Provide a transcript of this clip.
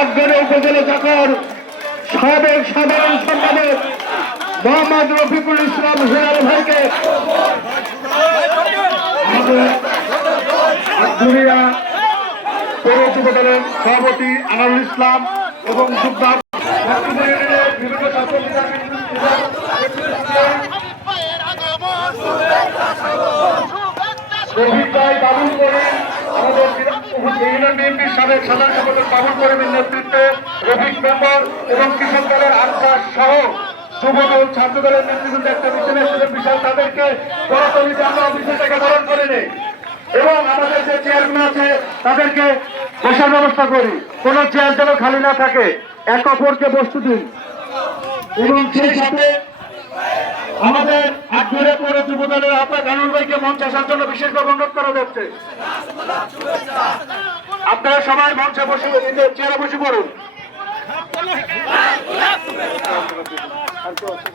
আটগড়ে উপজেলা শাখার সাবেক সাধারণ সম্পাদক মোহাম্মদ রফিকুল ইসলাম হেলাল ভাইকে আটঘরিয়া পৌর যুব দলের সভাপতি আনারুল ইসলাম এবং বিভিন্ন রফিক ভাই বাবুল করিম আমাদের ইউনিয়ন বিএনপির সাবেক সাধারণ সম্পাদক বাবুল করিমের নেতৃত্বে রফিক মেম্বার এবং কৃষক দলের আটকাশ সহ যুবদল ছাত্র দলের নেতৃবৃন্দ একটা মিছিলের বিষয় তাদেরকে করতলিতে আমরা অফিসে থেকে বরণ করে নেই এবং আমাদের যে চেয়ারম্যান আছে তাদেরকে বসার ব্যবস্থা করি। কোন চেয়ার যেন খালি না থাকে, এক অপরকে বস্তু দিন। এবং সেই সাথে আমাদের আটঘরিয়া পৌর যুব দলের আহ্বায়ক আনুল ভাইকে মঞ্চে আসার জন্য বিশেষভাবে অনুরোধ করা যাচ্ছে। আপনারা সবাই মঞ্চে বসে চেয়ারে বসে পড়ুন।